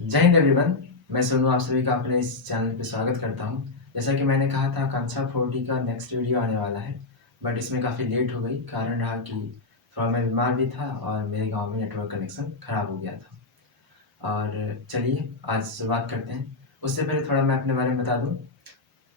जय हिंद एवरीवन। मैं सोनू आप सभी का अपने इस चैनल पे स्वागत करता हूं। जैसा कि मैंने कहा था आकांक्षा 4D का नेक्स्ट वीडियो आने वाला है, बट इसमें काफ़ी लेट हो गई। कारण रहा कि थोड़ा मैं बीमार भी था और मेरे गांव में नेटवर्क कनेक्शन ख़राब हो गया था। और चलिए आज शुरुआत करते हैं। उससे पहले थोड़ा मैं अपने बारे में बता दूँ।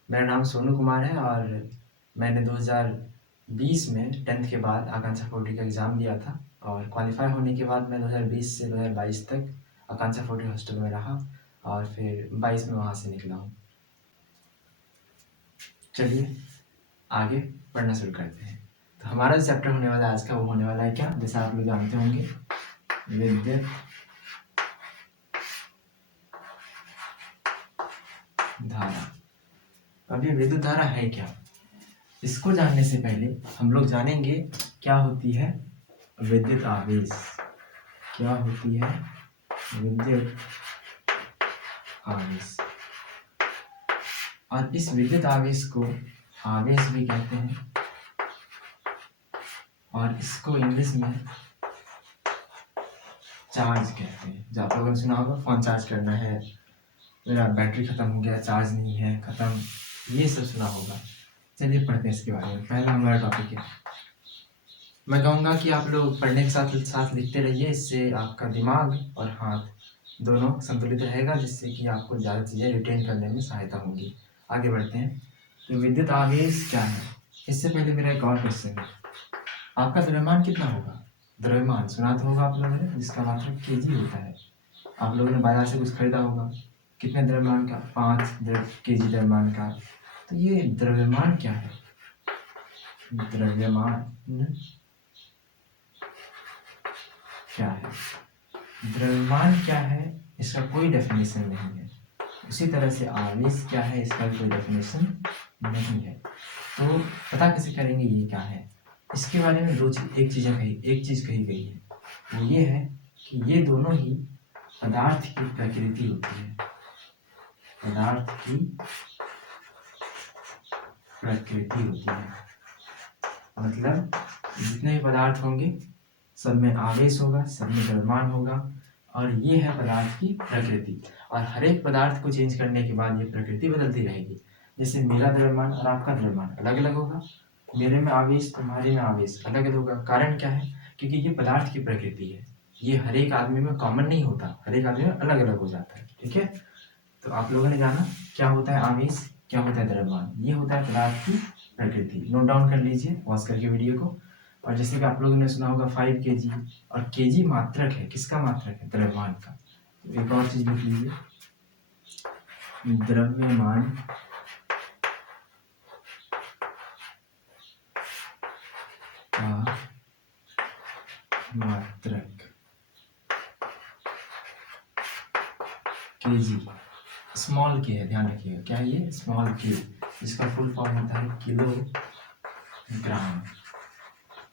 मेरा नाम सोनू कुमार है और मैंने 2020 में 10th के बाद आकांक्षा 4D का एग्ज़ाम दिया था और क्वालिफाई होने के बाद मैं 2020 से 2022 तक आकांक्षा 4D हॉस्टल में रहा और फिर 22 में वहाँ से निकला हूँ। चलिए आगे पढ़ना शुरू करते हैं। तो हमारा जो चैप्टर होने वाला है आज का वो होने वाला है क्या, जैसा आप लोग जानते होंगे, विद्युत धारा। अब ये विद्युत धारा है क्या, इसको जानने से पहले हम लोग जानेंगे क्या होती है विद्युत आवेश। क्या होती है विद्युत आवेश। और इस विद्युत आवेश को आवेश भी कहते हैं और इसको इंग्लिश में चार्ज कहते हैं। जो आप लोगों ने सुना होगा, फोन चार्ज करना है, मेरा बैटरी खत्म हो गया, चार्ज नहीं है, खत्म, ये सब सुना होगा। चलिए पढ़ते हैं इसके बारे में। पहला हमारा टॉपिक है, मैं कहूँगा कि आप लोग पढ़ने के साथ साथ लिखते रहिए। इससे आपका दिमाग और हाथ दोनों संतुलित रहेगा, जिससे कि आपको ज़्यादा चीज़ें रिटेन करने में सहायता होगी। आगे बढ़ते हैं। तो विद्युत आवेश क्या है, इससे पहले मेरा एक और क्वेश्चन है, आपका द्रव्यमान कितना होगा? द्रव्यमान सुना तो होगा आप लोगों ने, जिसका मात्रक केजी होता है। आप लोगों ने बाजार से कुछ खरीदा होगा, कितने द्रव्यमान का? 5 केजी द्रव्यमान का। तो ये द्रव्यमान क्या है? द्रव्यमान क्या है? द्रव्यमान क्या है, इसका कोई डेफिनेशन नहीं है। उसी तरह से आवेश क्या है, इसका कोई डेफिनेशन नहीं है। तो पता कैसे करेंगे ये क्या है? इसके बारे में एक चीज़ कही गई है, वो ये है कि ये दोनों ही पदार्थ की प्रकृति होती है। पदार्थ की प्रकृति होती है, मतलब जितने भी पदार्थ होंगे सब में आवेश होगा, सब में द्रव्यमान होगा, और ये है पदार्थ की प्रकृति। और हर एक पदार्थ को चेंज करने के बाद ये प्रकृति बदलती रहेगी। जैसे मेरा द्रव्यमान और आपका द्रव्यमान अलग अलग होगा, मेरे में आवेश तुम्हारे में आवेश अलग अलग होगा। कारण क्या है? क्योंकि ये पदार्थ की प्रकृति है, ये हर एक आदमी में कॉमन नहीं होता, हर एक आदमी में अलग अलग हो जाता है। ठीक है, तो आप लोगों ने जाना क्या होता है आवेश, क्या होता है द्रव्यमान, ये होता है पदार्थ की प्रकृति। नोट डाउन कर लीजिए पॉज करके वीडियो को। और जैसे कि आप लोगों ने सुना होगा 5 केजी, और केजी मात्रक है, किसका मात्रक है? द्रव्यमान का। तो एक और चीज लिख लीजिए, द्रव्यमान का मात्रक केजी, स्मॉल के है, ध्यान रखिएगा। क्या है ये? स्मॉल के, इसका फुल फॉर्म होता है किलोग्राम।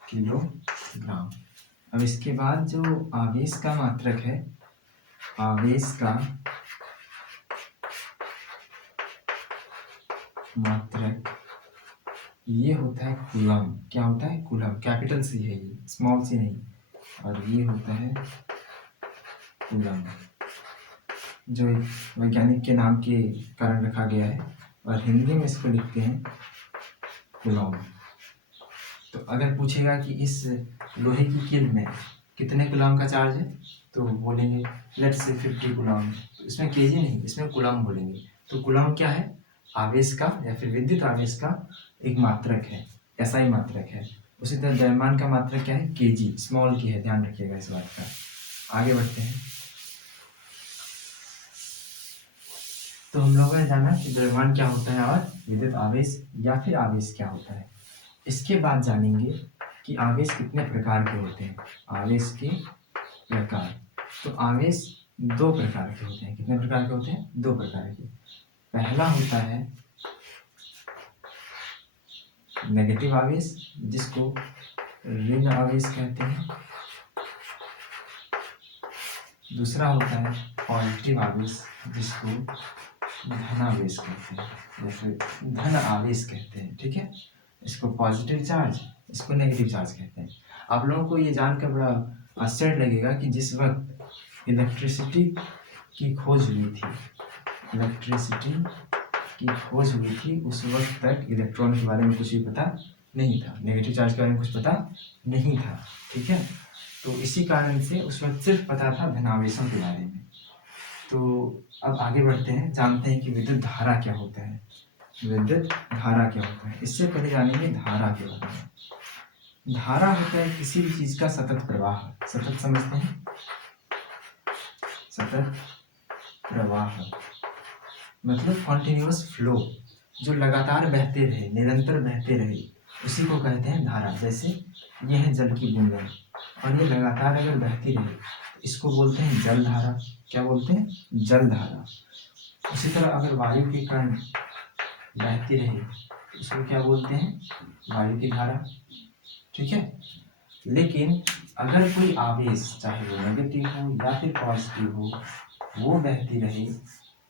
किलोग्राम। अब इसके बाद जो आवेश का मात्रक है, आवेश का मात्रक ये होता है कूलम। क्या होता है? कूलम। कैपिटल सी है ये, स्मॉल सी नहीं। और ये होता है कूलम, जो वैज्ञानिक के नाम के कारण रखा गया है, और हिंदी में इसको लिखते हैं कूलम। तो अगर पूछेगा कि इस लोहे की कील में कितने कूलम का चार्ज है, तो बोलेंगे लेट्स से 50 कूलम। तो इसमें केजी नहीं, इसमें कूलम बोलेंगे। तो कूलम क्या है? आवेश का या फिर विद्युत आवेश का एक मात्रक है, एसआई मात्रक है। उसी तरह द्रव्यमान का मात्रक क्या है? केजी, स्मॉल की है, ध्यान रखिएगा इस बात का। आगे बढ़ते हैं। तो हम लोगों ने जाना कि द्रव्यमान क्या होता है और विद्युत आवेश या फिर आवेश क्या होता है। इसके बाद जानेंगे कि आवेश कितने प्रकार के होते हैं। आवेश के प्रकार। तो आवेश 2 प्रकार के होते हैं। कितने प्रकार के होते हैं? 2 प्रकार के। पहला होता है नेगेटिव आवेश, जिसको ऋण आवेश कहते हैं। दूसरा होता है पॉजिटिव आवेश, जिसको धन आवेश कहते हैं या फिर धन आवेश कहते हैं। ठीक है, इसको पॉजिटिव चार्ज, इसको नेगेटिव चार्ज कहते हैं। आप लोगों को ये जानकर बड़ा आश्चर्य लगेगा कि जिस वक्त इलेक्ट्रिसिटी की खोज हुई थी, इलेक्ट्रिसिटी की खोज हुई थी, उस वक्त तक इलेक्ट्रॉन के बारे में कुछ भी पता नहीं था, नेगेटिव चार्ज के बारे में कुछ पता नहीं था। ठीक है, तो इसी कारण से उस वक्त सिर्फ पता था धनावेशों के बारे में। तो अब आगे बढ़ते हैं, जानते हैं कि विद्युत धारा क्या होता है। विद्युत धारा क्या होता है, इससे पहले जानेंगे धारा के बारे में। धारा होता है किसी भी चीज का सतत प्रवाह। सतत समझते हैं, सतत प्रवाह मतलब कॉन्टिन्यूअस फ्लो, जो लगातार बहते रहे, निरंतर बहते रहे, उसी को कहते हैं धारा। जैसे यह है जल की बूंदें और ये लगातार अगर बहती रहे, इसको बोलते हैं जल धारा। क्या बोलते हैं? जल धारा। उसी तरह अगर वायु के कण बहती रहे, इसको क्या बोलते हैं? वायु की धारा। ठीक है, लेकिन अगर कोई आवेश, चाहे वो नेगेटिव हो या फिर पॉजिटिव हो, वो बहती रहे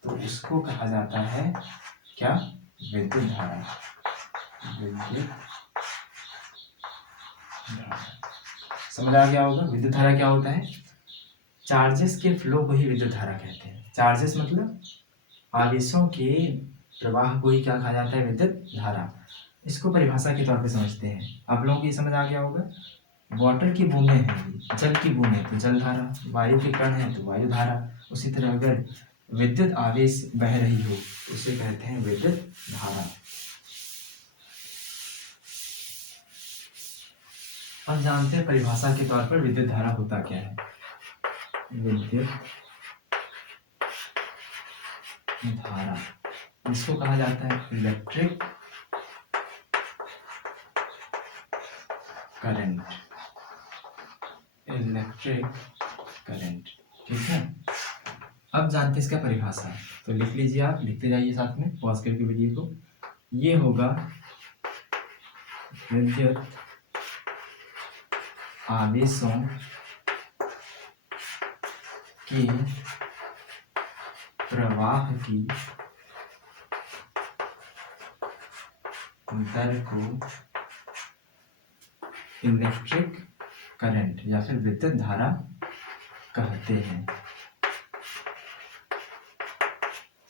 तो उसको कहा जाता है क्या? विद्युत धारा। विद्युत धारा समझ आ गया होगा। विद्युत धारा क्या होता है? चार्जेस के फ्लो को ही विद्युत धारा कहते हैं। चार्जेस मतलब आवेशों के प्रवाह को ही क्या कहा जाता है? विद्युत धारा। इसको परिभाषा के तौर पे समझते हैं। आप लोगों को ये समझ आ गया होगा। वाटर की बूंदें हैं, जल की बूंदें तो जल धारा, वायु के कण है तो वायु धारा। उसी तरह अगर विद्युत आवेश बह रही हो तो उसे कहते हैं विद्युत धारा। अब जानते हैं परिभाषा के तौर पर विद्युत धारा होता क्या है। विद्युत धारा, इसको कहा जाता है इलेक्ट्रिक करंट। इलेक्ट्रिक करंट, ठीक है। अब जानते हैं इसका परिभाषा, तो लिख लीजिए, आप लिखते जाइए साथ में, पॉज करके वीडियो को। ये होगा विद्युत आवेशों के प्रवाह की दर को इलेक्ट्रिक करंट या फिर विद्युत धारा कहते हैं।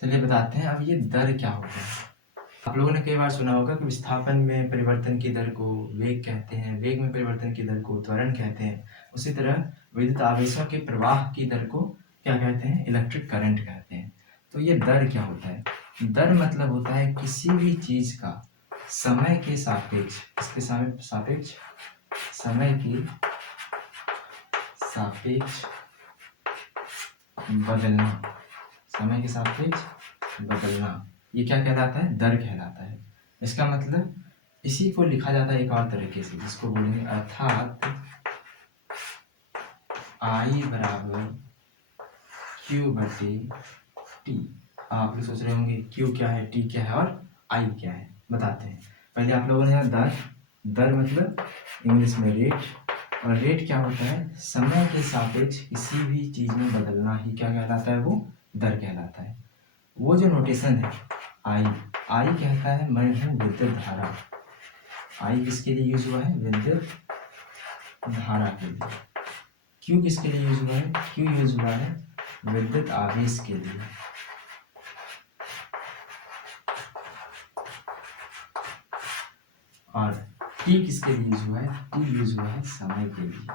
चलिए बताते हैं अब ये दर क्या होता है। आप लोगों ने कई बार सुना होगा कि विस्थापन में परिवर्तन की दर को वेग कहते हैं, वेग में परिवर्तन की दर को त्वरण कहते हैं। उसी तरह विद्युत आवेशों के प्रवाह की दर को क्या कहते हैं? इलेक्ट्रिक करंट कहते हैं। तो ये दर क्या होता है? दर मतलब होता है किसी भी चीज का समय के सापेक्ष, इसके सापेक्ष, समय के सापेक्ष बदलना, समय के सापेक्ष बदलना, ये क्या कहलाता है? दर कहलाता है। इसका मतलब इसी को लिखा जाता है एक और तरीके से, जिसको बोलेंगे अर्थात I बराबर Q बटे T। आप लोग सोच रहे होंगे Q क्या है, T क्या है और I क्या है, बताते हैं। पहले आप लोगों ने दर, दर मतलब इंग्लिश में रेट, और रेट क्या होता है? समय के सापेक्ष किसी भी चीज में बदलना ही क्या कहलाता है? वो दर कहलाता है। वो जो नोटेशन है आई, आई कहता है मैं हूँ विद्युत धारा। आई किसके लिए यूज हुआ है? विद्युत धारा के लिए। क्यू किसके लिए यूज हुआ है? क्यू यूज हुआ है विद्युत आवेश के लिए। और टी किसके लिए यूज हुआ है? टी यूज हुआ है समय के लिए।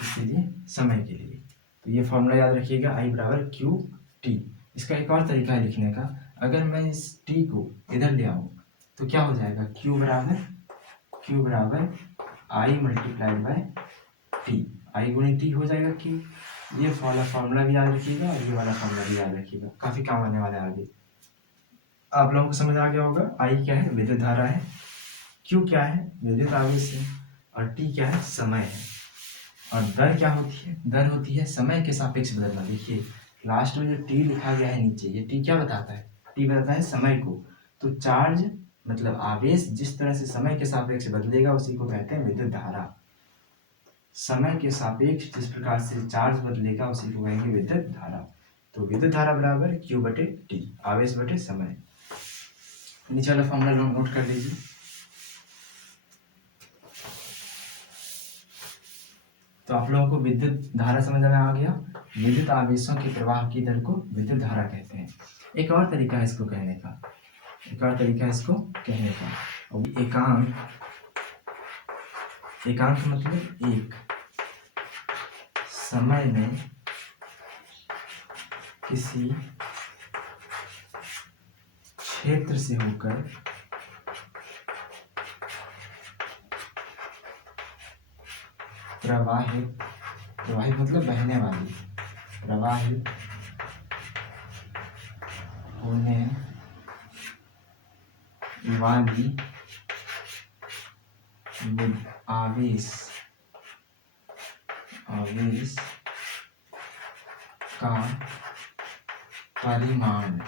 इसके लिए समय के लिए। तो ये फॉर्मूला याद रखिएगा, आई बराबर क्यू टी। इसका एक और तरीका है लिखने का, अगर मैं इस टी को इधर ले आऊं तो क्या हो जाएगा? क्यू बराबर आई मल्टीप्लाइड बाय टी, आई गुणी टी हो जाएगा क्यू। ये वाला फॉर्मूला भी याद रखिएगा और ये वाला फॉर्मूला भी याद रखिएगा, काफी काम आने वाला है आगे। आप लोगों को समझ आ गया होगा। आई क्या है? विद्युत धारा है। क्यू क्या है? विद्युत आवेश है। और टी क्या है? समय है। और दर क्या होती है? दर होती है समय के सापेक्ष बदलना। देखिए लास्ट में जो टी लिखा गया है नीचे, ये टी क्या बताता है? टी बताता है समय को। तो चार्ज मतलब आवेश जिस तरह से समय के सापेक्ष बदलेगा उसी को कहते हैं विद्युत धारा। समय के सापेक्ष जिस प्रकार से चार्ज बदलेगा उसी को कहेंगे विद्युत धारा। तो विद्युत धारा बराबर क्यू बटे टी, आवेश बटे समय। नीचे वाला फॉर्मूला नोट कर लीजिए। तो आप लोगों को विद्युत धारा समझ में आ गया। विद्युत आवेशों के प्रवाह की दर को विद्युत धारा कहते हैं। एक और तरीका है इसको कहने का, और एकांक मतलब एक समय में किसी क्षेत्र से होकर प्रवाहित मतलब बहने वाली, प्रवाहित होने वाली आवेश का परिमाण,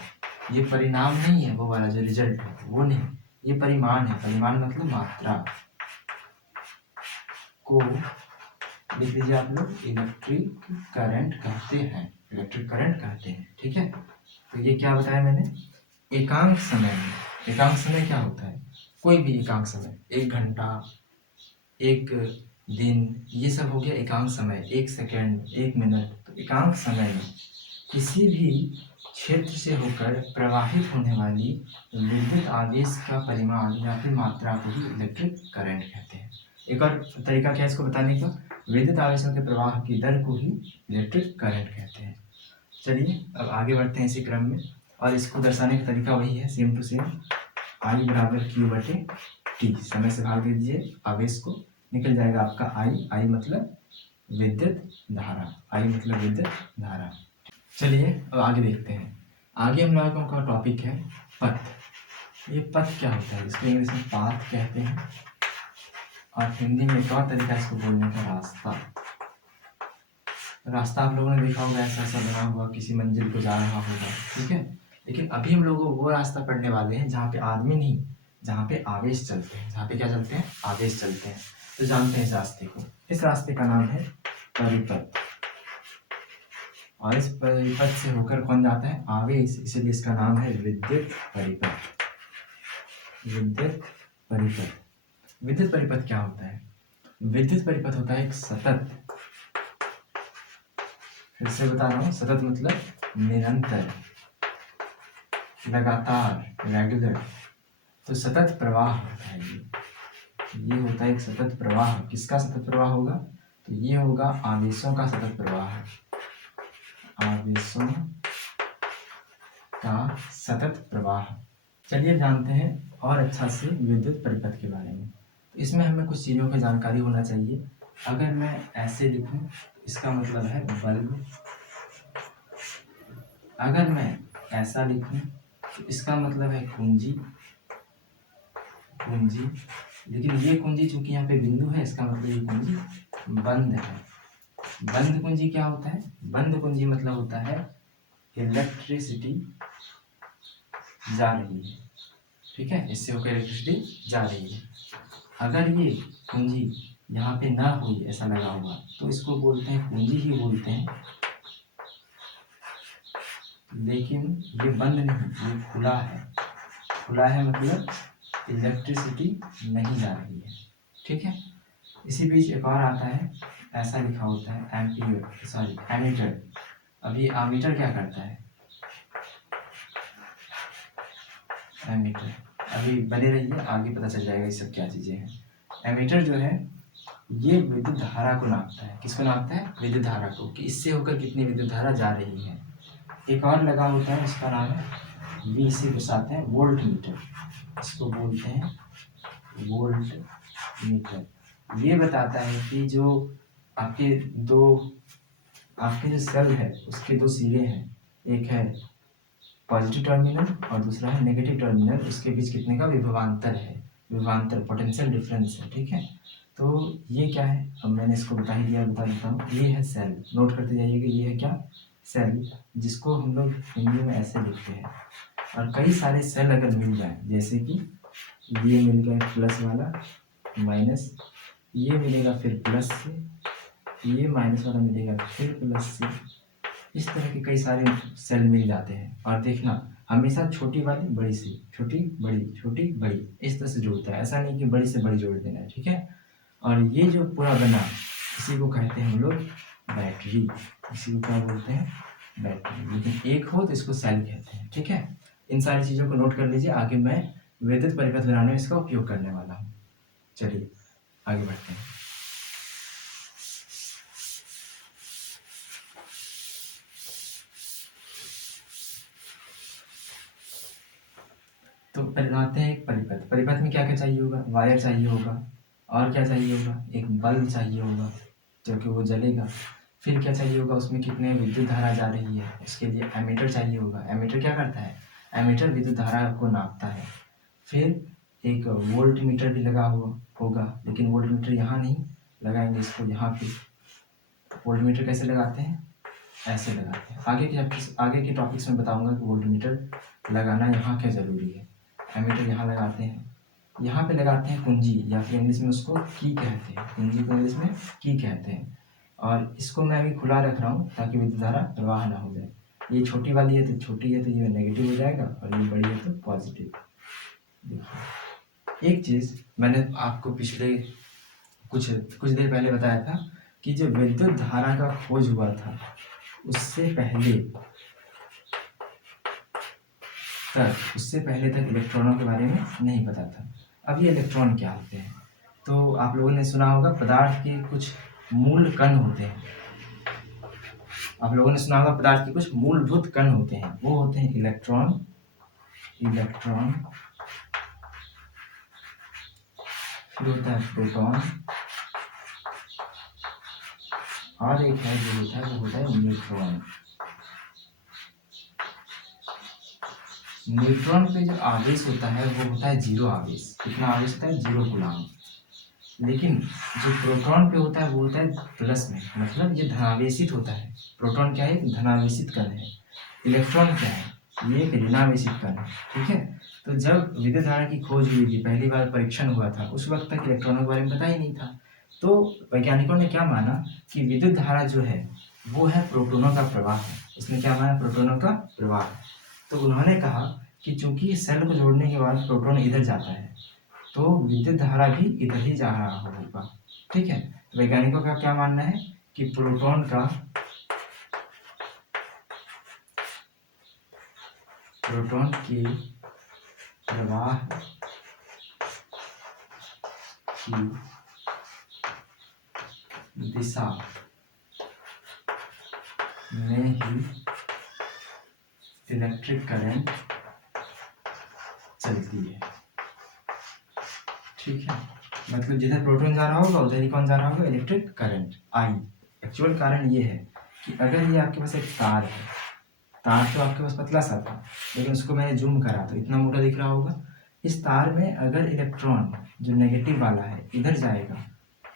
ये परिणाम नहीं है वो वाला जो रिजल्ट है वो नहीं, ये परिमाण है। परिमाण मतलब मात्रा को लिख लीजिए आप लोग, इलेक्ट्रिक करंट कहते हैं। ठीक है, तो ये क्या बताया मैंने, एकांक समय क्या होता है, कोई भी एकांक समय, 1 घंटा, 1 दिन, ये सब हो गया एकांक समय, 1 सेकेंड, 1 मिनट। तो एकांक समय में किसी भी क्षेत्र से होकर प्रवाहित होने वाली विद्युत आवेश का परिमाण या फिर मात्रा को ही इलेक्ट्रिक करंट कहते हैं। एक और तरीका क्या है इसको बताने का, विद्युत आवेशों के प्रवाह की दर को ही इलेक्ट्रिक करंट कहते हैं। चलिए अब आगे बढ़ते हैं इसी क्रम में, और इसको दर्शाने का तरीका वही है, सेम टू सेम, I बराबर Q/T, समय से भाग दे दीजिए आवेश को, निकल जाएगा आपका I मतलब विद्युत धारा। चलिए अब आगे देखते हैं। आगे हम लोगों का टॉपिक है पथ। ये पथ क्या होता है, इसको इंग्लिश में पाथ कहते हैं, और हिंदी में एक और तरीका इसको बोलने का रास्ता आप लोगों ने देखा होगा, ऐसा बना हुआ किसी मंजिल को जा रहा होगा, ठीक है। लेकिन अभी हम लोग वो रास्ता पढ़ने वाले हैं जहाँ पे आदमी नहीं, जहाँ पे आवेश चलते हैं, आवेश चलते हैं। तो जानते हैं इस रास्ते को, इस रास्ते का नाम है परिपथ, और इस परिपथ से होकर कौन जाता है, आवेश, इसलिए इसका नाम है विद्युत परिपथ। विद्युत परिपथ क्या होता है, विद्युत परिपथ होता है एक सतत, फिर से बता रहा हूँ, सतत मतलब निरंतर, लगातार, रेगुलर। तो सतत प्रवाह होता है ये होता है एक सतत प्रवाह। किसका सतत प्रवाह होगा, तो ये होगा आवेशों का सतत प्रवाह, आवेशों का सतत प्रवाह। चलिए जानते हैं और अच्छा से विद्युत परिपथ के बारे में। तो इसमें हमें कुछ चीज़ों की जानकारी होना चाहिए। अगर मैं ऐसे लिखूं तो इसका मतलब है बल्ब, अगर मैं ऐसा लिखूं तो इसका मतलब है कुंजी, लेकिन ये कुंजी चूंकि यहाँ पे बिंदु है, इसका मतलब ये कुंजी बंद है। बंद कुंजी क्या होता है, बंद कुंजी मतलब होता है इलेक्ट्रिसिटी जा रही है, ठीक है, इससे होकर इलेक्ट्रिसिटी जा रही है। अगर ये कुंजी यहाँ पे ना हुई, ऐसा लगा हुआ, तो इसको बोलते हैं कुंजी ही बोलते हैं, लेकिन ये बंद नहीं, ये खुला है मतलब इलेक्ट्रिसिटी नहीं जा रही है, ठीक है। इसी बीच एक और आता है, ऐसा लिखा होता है एमीटर। अभी एमीटर क्या करता है, एमीटर, अभी बने रहिए, आगे पता चल जाएगा ये सब क्या चीजें हैं। एमीटर जो है ये विद्युत धारा को नापता है, किसको नापता है, विद्युत धारा को, कि इससे होकर कितनी विद्युत धारा जा रही है। एक और लगा होता है, उसका नाम है V से दर्शाते हैं वोल्ट मीटर, इसको बोलते हैं वोल्ट मीटर। ये बताता है कि जो आपके जो सेल है उसके 2 सिरे हैं, एक है पॉजिटिव टर्मिनल और दूसरा है नेगेटिव टर्मिनल, उसके बीच कितने का विभवांतर है, पोटेंशियल डिफरेंस है, ठीक है। तो ये क्या है, अब मैंने इसको बता ही दिया, बता देता हूँ। ये है सेल, नोट करते जाइएगा, ये है क्या, सेल, जिसको हम लोग हिंदी में ऐसे लिखते हैं। और कई सारे सेल अगर मिल जाए, जैसे कि ये मिल गया प्लस वाला, माइनस, ये मिलेगा फिर प्लस से, ये माइनस वाला मिलेगा फिर प्लस से, इस तरह के कई सारे सेल मिल जाते हैं। और देखना हमेशा छोटी वाली बड़ी से, छोटी बड़ी, इस तरह से जोड़ता है, ऐसा नहीं कि बड़ी से बड़ी जोड़ देना है, ठीक है। और ये जो पूरा बना, इसी को कहते हैं हम लोग बैटरी। इसी को क्या बोलते हैं? बैटरी। लेकिन एक हो तो इसको सेल कहते हैं। ठीक है, इन सारी चीज़ों को नोट कर लीजिए, आगे मैं विद्युत परिपथ बनाने में इसका उपयोग करने वाला हूँ। चलिए आगे बढ़ते हैं। तो बनाते हैं एक परिपथ। परिपथ में क्या क्या चाहिए होगा? वायर चाहिए होगा, और क्या चाहिए होगा? एक बल्ब चाहिए होगा जो कि वो जलेगा। फिर क्या चाहिए होगा? उसमें कितने विद्युत धारा जा रही है, उसके लिए एमीटर चाहिए होगा। एमीटर क्या करता है? एमीटर विद्युत धारा को नापता है। फिर एक वोल्ट मीटर भी लगा हुआ होगा, लेकिन वोल्ट मीटर यहाँ नहीं लगाएंगे, इसको यहाँ पे। वोल्ट मीटर कैसे लगाते हैं? ऐसे लगाते हैं। आगे के टॉपिक्स में बताऊंगा कि वोल्ट मीटर लगाना यहाँ क्या ज़रूरी है। एमीटर यहाँ लगाते हैं, यहाँ पे लगाते हैं कुंजी, या फिर इंग्लिश में उसको की कहते हैं। कुंजी को इंग्लिश में की कहते हैं। और इसको मैं अभी खुला रख रहा हूँ ताकि विद्युत धारा प्रवाह ना हो जाए। ये छोटी वाली है तो छोटी है तो ये नेगेटिव हो जाएगा, और ये बड़ी है तो पॉजिटिव। देखिए, एक चीज़ मैंने आपको पिछले कुछ देर पहले बताया था कि जो विद्युत धारा का खोज हुआ था उससे पहले तक इलेक्ट्रॉनों के बारे में नहीं पता था। अब ये इलेक्ट्रॉन क्या होते हैं? तो आप लोगों ने सुना होगा पदार्थ के कुछ मूल कण होते हैं। आप लोगों ने सुना होगा पदार्थ के कुछ मूलभूत कण होते हैं। वो होते हैं इलेक्ट्रॉन, फिर होता है प्रोटॉन, और एक है जो होता है न्यूट्रॉन। न्यूट्रॉन पे जो आवेश होता है वो होता है 0 आवेश। कितना आवेश होता है? 0 कूलम्ब। लेकिन जो प्रोटॉन पे होता है वो होता है प्लस में, मतलब ये धनावेशित होता है। प्रोटॉन क्या है? एक धनावेशित कण है। इलेक्ट्रॉन क्या है? ये एक ऋणावेशित कण है। ठीक है, तो जब विद्युत धारा की खोज हुई थी, पहली बार परीक्षण हुआ था, उस वक्त तक इलेक्ट्रॉनों के बारे में पता ही नहीं था। तो वैज्ञानिकों ने क्या माना कि विद्युत धारा जो है वो है प्रोटोनों का प्रवाह है। इसने क्या माना? प्रोटोनों का प्रवाह। तो उन्होंने कहा कि चूंकि सेल को जोड़ने के बाद प्रोटॉन इधर जाता है तो विद्युत धारा भी इधर ही जा रहा होगा। ठीक है, वैज्ञानिकों का क्या मानना है कि प्रोटॉन के प्रवाह की दिशा में ही इलेक्ट्रिक करंट चलती है। ठीक है, मतलब जिधर प्रोटॉन जा रहा होगा उधर ही कौन जा रहा होगा? इलेक्ट्रिक करंट, आई। एक्चुअल कारण ये है कि अगर ये आपके पास एक तार है, तार तो आपके पास पतला सा था, लेकिन उसको मैंने जूम करा तो इतना मोटा दिख रहा होगा। इस तार में अगर इलेक्ट्रॉन जो नेगेटिव वाला है इधर जाएगा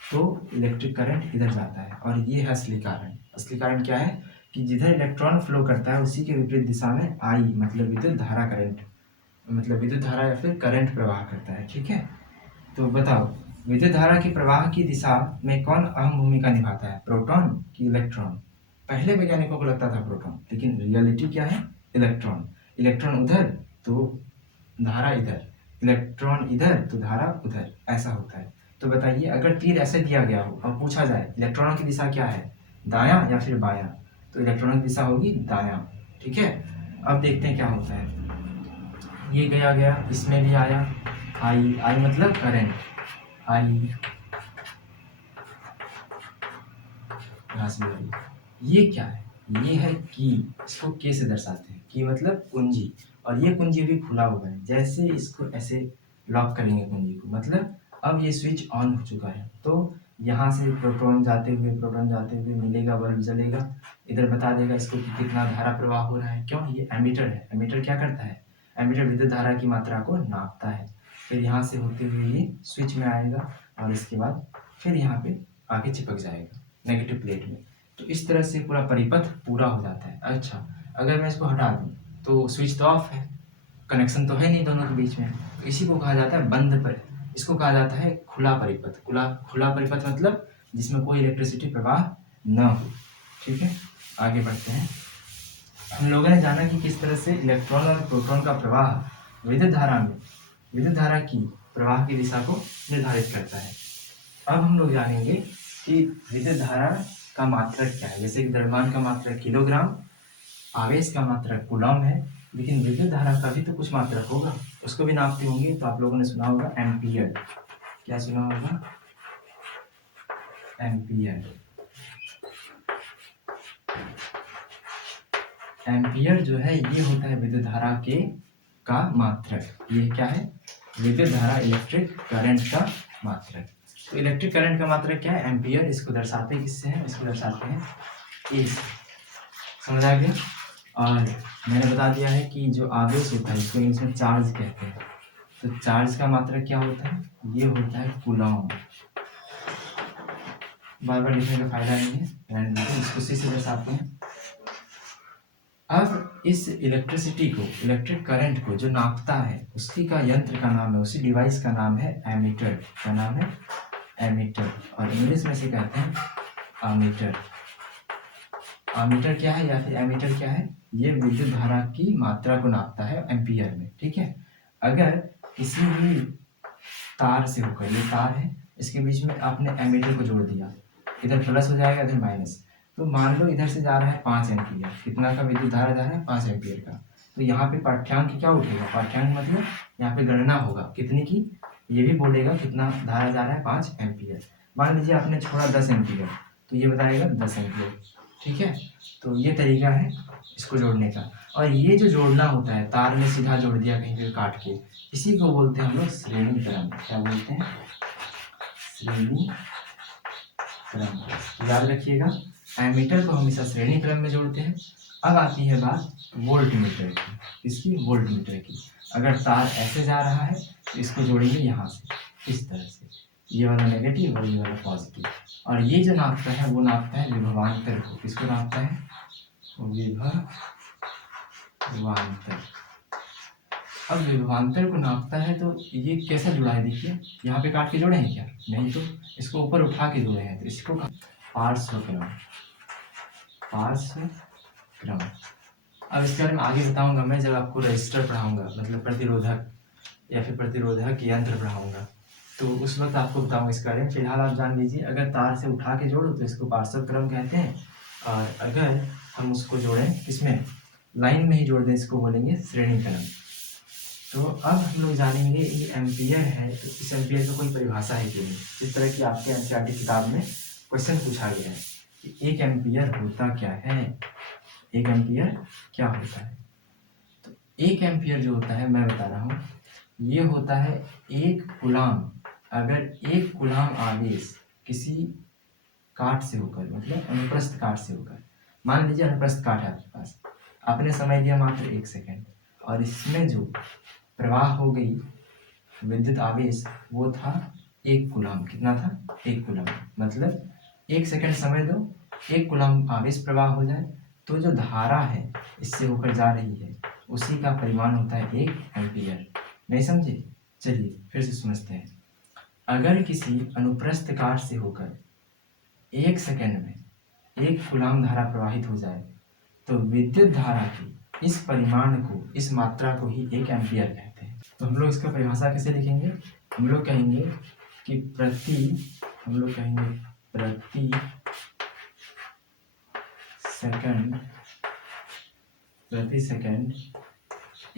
तो इलेक्ट्रिक करंट इधर जाता है, और ये है असली कारण। असली कारण क्या है कि जिधर इलेक्ट्रॉन फ्लो करता है उसी के विपरीत दिशा में आई मतलब विद्युत धारा करंट, मतलब विद्युत धारा या फिर करंट प्रवाह करता है। ठीक है, तो बताओ विद्युत धारा के प्रवाह की दिशा में कौन अहम भूमिका निभाता है? प्रोटॉन कि इलेक्ट्रॉन? पहले वैज्ञानिकों को लगता था प्रोटॉन, लेकिन रियलिटी क्या है? इलेक्ट्रॉन। इलेक्ट्रॉन उधर तो धारा इधर, इलेक्ट्रॉन इधर तो धारा उधर, ऐसा होता है। तो बताइए अगर तीर ऐसे दिया गया हो और पूछा जाए इलेक्ट्रॉनों की दिशा क्या है, दायां या फिर बायां, तो इलेक्ट्रॉनों की दिशा होगी दायां। ठीक है, अब देखते हैं क्या होता है। ये गया, इसमें भी आया, आई मतलब करंट, आई यहाँ से ये क्या है? ये है की। इसको के से दर्शाते हैं। की मतलब कुंजी, और ये कुंजी भी खुला हुआ है। जैसे इसको ऐसे लॉक करेंगे कुंजी को, मतलब अब ये स्विच ऑन हो चुका है। तो यहाँ से प्रोटॉन जाते हुए मिलेगा, बल्ब जलेगा, इधर बता देगा इसको कि कितना धारा प्रवाह हो रहा है। क्यों? ये एमीटर है। एमीटर क्या करता है? एमीटर विद्युत धारा की मात्रा को नापता है। फिर यहाँ से होते हुए ये स्विच में आएगा, और इसके बाद फिर यहाँ पे आके चिपक जाएगा नेगेटिव प्लेट में। तो इस तरह से पूरा परिपथ पूरा हो जाता है। अच्छा, अगर मैं इसको हटा दूं तो स्विच तो ऑफ है, कनेक्शन तो है नहीं दोनों के बीच में, तो इसी को कहा जाता है बंद पर, इसको कहा जाता है खुला परिपथ। खुला परिपथ मतलब जिसमें कोई इलेक्ट्रिसिटी प्रवाह न हो। ठीक है, आगे बढ़ते हैं। हम लोगों ने जाना कि किस तरह से इलेक्ट्रॉन और प्रोटॉन का प्रवाह विद्युत धारा की प्रवाह की दिशा को निर्धारित करता है। अब हम लोग जानेंगे कि विद्युत धारा का मात्रक क्या है। जैसे कि द्रव्यमान का मात्रक किलोग्राम, आवेश का मात्रक कूलम है, लेकिन विद्युत धारा का भी तो कुछ मात्रक होगा, उसको भी नापते होंगे। तो आप लोगों ने सुना होगा एम्पियर। क्या सुना होगा? एम्पियर। एम्पियर जो है ये होता है विद्युत धारा का मात्रक। ये क्या है? विद्युत धारा, इलेक्ट्रिक करंट का मात्रक। तो इलेक्ट्रिक करंट का मात्रक क्या है? एम्पियर। इसको दर्शाते किससे हैं? इसको दर्शाते हैं ए से। समझ आ गया? और मैंने बता दिया है कि जो आवेश होता है इसको इंग्लिश में चार्ज कहते हैं। तो चार्ज का मात्रक क्या होता है? ये होता है कूलम। बार बार लिखने का फायदा नहीं है, इसको सी से दर्शाते हैं। अब इस इलेक्ट्रिसिटी को, इलेक्ट्रिक करंट को जो नापता है उसी का यंत्र का नाम है, उसी डिवाइस का नाम है एमीटर। क्या नाम है? एमीटर। और इंग्लिश में से कहते हैं आमीटर। आमीटर क्या है या फिर एमीटर क्या है? ये विद्युत धारा की मात्रा को नापता है एम्पियर में। ठीक है। अगर किसी भी तार से होकर, ये तार है, इसके बीच में आपने एमीटर को जोड़ दिया, इधर प्लस हो जाएगा इधर माइनस। तो मान लो इधर से जा रहा है 5 एम्पियर। कितना का विद्युत धारा जा रहा है? 5 एम्पियर का। तो यहाँ पे पाठ्यांक क्या उठेगा? पाठ्यांक मतलब यहाँ पे गणना होगा कितनी की, ये भी बोलेगा कितना धारा जा रहा है? 5 एम्पियर। मान लीजिए आपने छोड़ा 10 एम्पियर, तो ये बताएगा 10 एम्पियर। ठीक है। तो ये तरीका है इसको जोड़ने का। और ये जो जोड़ना होता है, तार में सीधा जोड़ दिया कहीं पे काट के, इसी को बोलते हैं हम लोग श्रेणी क्रम। क्या बोलते हैं? श्रेणी क्रम। याद रखिएगा, एमीटर को हमेशा श्रेणी क्रम में जोड़ते हैं। अब आती है बात वोल्ट मीटर की। किसकी? वोल्ट मीटर की। अगर तार ऐसे जा रहा है तो इसको जोड़ेंगे यहाँ से, इस तरह से, ये वाला नेगेटिव और ये वाला पॉजिटिव। और ये जो नापता है वो नापता है विभवांतर को। किसको नापता है? विभवांतर। अब विभवांतर को नापता है तो ये कैसा जुड़ा है? देखिए यहाँ पे काट के जोड़े हैं क्या? नहीं, तो इसको ऊपर उठा के जोड़े हैं। तो इसको पार्श्व क्रम। पार्श्व क्रम। अब इसके बारे में आगे बताऊंगा मैं जब आपको रजिस्टर पढ़ाऊंगा, मतलब प्रतिरोधक या फिर प्रतिरोधक यंत्र पढ़ाऊंगा, तो उस वक्त आपको बताऊंगा इसके बारे में। फिलहाल आप जान लीजिए, अगर तार से उठा के जोड़ो तो इसको पार्श्व क्रम कहते हैं, और अगर हम उसको जोड़ें किसमें? लाइन में ही जोड़ दें, इसको बोलेंगे श्रेणी क्रम। तो अब हम लोग जानेंगे ये एम्पियर है, तो इस एम्पियर की कोई परिभाषा है कि नहीं। जिस तरह की आपके एनसीईआरटी किताब में क्वेश्चन पूछा गया है कि एक एम्पियर होता क्या है, एक एम्पियर क्या होता है। तो एक एम्पियर जो होता है, मैं बता रहा हूँ, ये होता है एक कूलम। अगर एक कूलम आवेश किसी काट से होकर, मतलब अनुप्रस्थ काट से होकर, मान लीजिए अनुप्रस्थ काट है आपके पास, आपने समय दिया मात्र 1 सेकेंड, और इसमें जो प्रवाह हो गई विद्युत आवेश वो था 1 कूलम। कितना था? 1 कूलम। मतलब 1 सेकेंड समय दो, 1 कूलम आवेश प्रवाह हो जाए, तो जो धारा है इससे होकर जा रही है उसी का परिमाण होता है 1 एम्पियर। नहीं समझे? चलिए फिर से समझते हैं। अगर किसी अनुप्रस्थ काट से होकर 1 सेकेंड में 1 कूलम धारा प्रवाहित हो जाए तो विद्युत धारा की इस परिमाण को, इस मात्रा को ही 1 एम्पियर कहते हैं। तो हम लोग इसका परिभाषा कैसे लिखेंगे? हम लोग कहेंगे कि प्रति सेकंड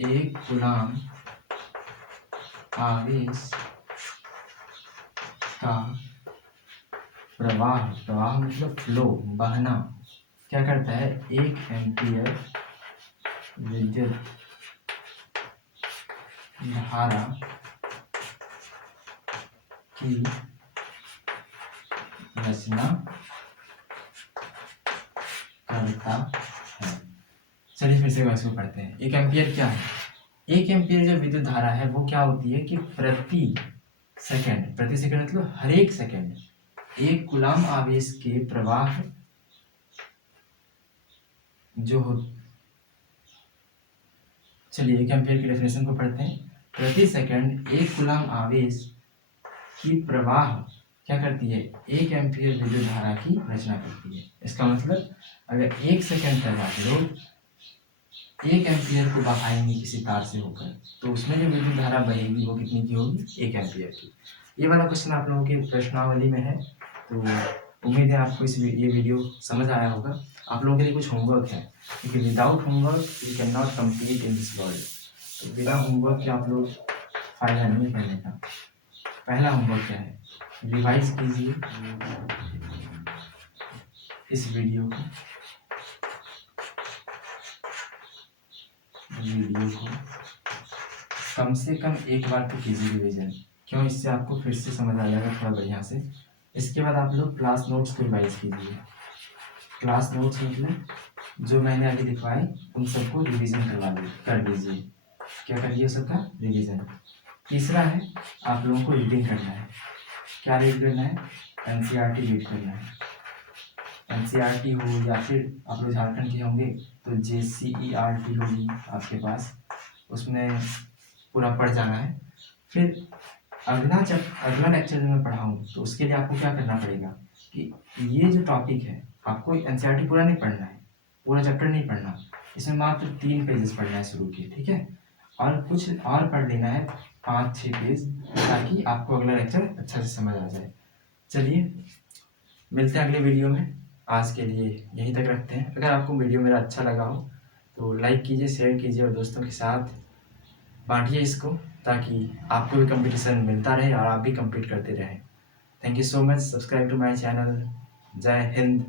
1 कूलम आवेश का प्रवाह मतलब फ्लो, बहना, क्या करता है? 1 एम्पियर विद्युत धारा की रचना करता है। चलिए फिर से इसको पढ़ते हैं। 1 एम्पियर क्या है? 1 एम्पियर जो विद्युत धारा है वो क्या होती है कि प्रति सेकंड मतलब हर एक सेकंड 1 कूलम आवेश के प्रवाह जो हो, चलिए 1 एम्पियर की डेफिनेशन को पढ़ते हैं। प्रति सेकंड 1 कूलम आवेश की प्रवाह क्या करती है? 1 एम्पियर विद्युत धारा की रचना करती है। इसका मतलब अगर 1 सेकंड तक आप लोग 1 एम्पियर को बहाएंगे किसी तार से होकर, तो उसमें जो विद्युत धारा बहेगी वो कितनी की होगी? 1 एम्पियर की। ये वाला क्वेश्चन आप लोगों के प्रश्नावली में है, तो उम्मीद है आपको ये वीडियो समझ आया होगा। आप लोगों के लिए कुछ होमवर्क है, क्योंकि without homework you can not complete in this world. तो बिना होमवर्क के आप लोग फायदा नहीं पढ़ने का। पहला होमवर्क क्या है, रिवाइज कीजिए इस वीडियो को कम से कम एक बार तो कीजिए रिवीजन। क्यों, इससे आपको फिर से समझ आ जाएगा थोड़ा बढ़िया से। इसके बाद आप लोग क्लास नोट्स को रिवाइज कीजिए। क्लास नोट्स मतलब जो मैंने अभी लिखवाए उन सबको रिवीजन कर दीजिए। क्या करिए सबका रिवीजन। तीसरा है, आप लोगों को रीडिंग करना है। क्या रीड करना है, एनसीईआरटी रीड करना है। एनसीईआरटी हो या फिर आप लोग झारखंड के होंगे तो JCERT होगी आपके पास, उसमें पूरा पढ़ जाना है। फिर अगला लेक्चर जो मैं पढ़ाऊँ तो उसके लिए आपको क्या करना पड़ेगा कि ये जो टॉपिक है आपको एनसीईआरटी पूरा नहीं पढ़ना है, पूरा चैप्टर नहीं पढ़ना, इसमें मात्र 3 पेजेस पढ़ना है शुरू के, ठीक है। और कुछ और पढ़ लेना है 5-6 पेज, ताकि आपको अगला लेक्चर अच्छा से समझ आ जाए। चलिए मिलते हैं अगले वीडियो में। आज के लिए यहीं तक रखते हैं। अगर आपको वीडियो मेरा अच्छा लगा हो तो लाइक कीजिए, शेयर कीजिए और दोस्तों के साथ बांटिए इसको, ताकि आपको भी कंपटीशन मिलता रहे और आप भी कम्पीट करते रहें। Thank you so much. Subscribe to my channel. जय हिंद।